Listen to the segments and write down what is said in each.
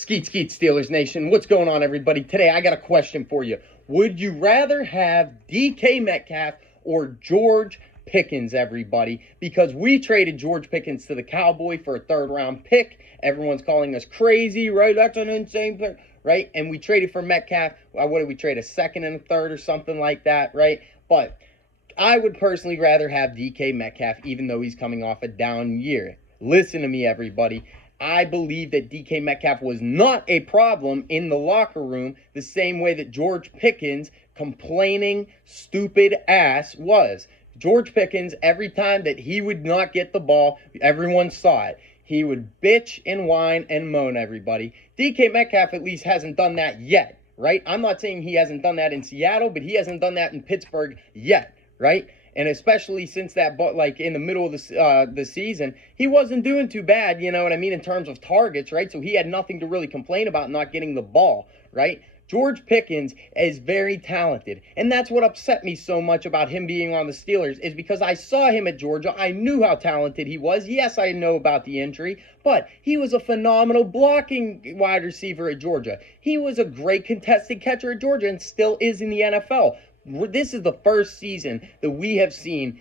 Skeet, Steelers Nation. What's going on, everybody? Today, I got a question for you. Would you rather have DK Metcalf or George Pickens, everybody? Because we traded George Pickens to the Cowboy for a third-round pick. Everyone's calling us crazy, right? That's an insane pick, right? And we traded for Metcalf. What did we trade? A second and a third or something like that, right? But I would personally rather have DK Metcalf, even though he's coming off a down year. Listen to me, everybody. I believe that DK Metcalf was not a problem in the locker room the same way that George Pickens' complaining, stupid ass was. George Pickens, every time that he would not get the ball, everyone saw it. He would bitch and whine and moan, everybody. DK Metcalf at least hasn't done that yet, right? I'm not saying he hasn't done that in Seattle, but he hasn't done that in Pittsburgh yet, right? And especially since that, like in the middle of the season, he wasn't doing too bad, you know what I mean, in terms of targets, right? So he had nothing to really complain about not getting the ball, right? George Pickens is very talented, and that's what upset me so much about him being on the Steelers is because I saw him at Georgia. I knew how talented he was. Yes, I know about the injury, but he was a phenomenal blocking wide receiver at Georgia. He was a great contested catcher at Georgia and still is in the NFL. This is the first season that we have seen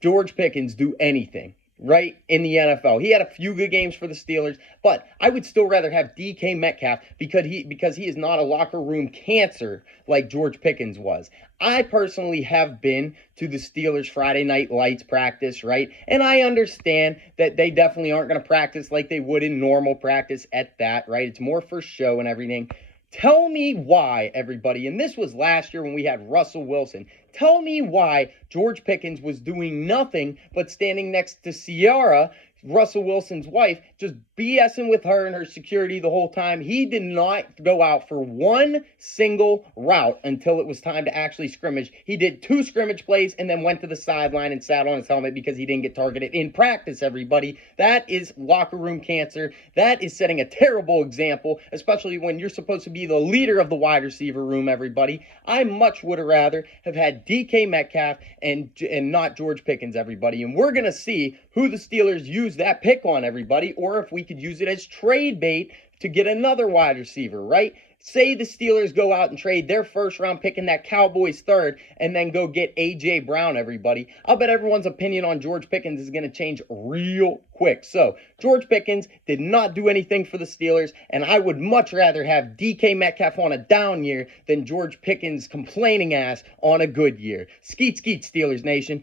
George Pickens do anything, right, in the NFL. He had a few good games for the Steelers, but I would still rather have DK Metcalf because he is not a locker room cancer like George Pickens was. I personally have been to the Steelers Friday Night Lights practice, right? And I understand that they definitely aren't going to practice like they would in normal practice at that, right? It's more for show and everything. Tell me why, everybody, and this was last year when we had Russell Wilson. Tell me why George Pickens was doing nothing but standing next to Ciara, Russell Wilson's wife, just BSing with her and her security the whole time. He did not go out for one single route until it was time to actually scrimmage. He did 2 scrimmage plays and then went to the sideline and sat on his helmet because he didn't get targeted in practice, everybody. That is locker room cancer. That is setting a terrible example, especially when you're supposed to be the leader of the wide receiver room, everybody. I much would have rather have had DK Metcalf and not George Pickens, everybody. And we're going to see who the Steelers use that pick on, everybody, or if we could use it as trade bait to get another wide receiver, right? Say the Steelers go out and trade their first round pick in that Cowboys third and then go get A.J. Brown, everybody. I'll bet everyone's opinion on George Pickens is going to change real quick. So George Pickens did not do anything for the Steelers, and I would much rather have DK Metcalf on a down year than George Pickens' complaining ass on a good year. Skeet, Steelers Nation.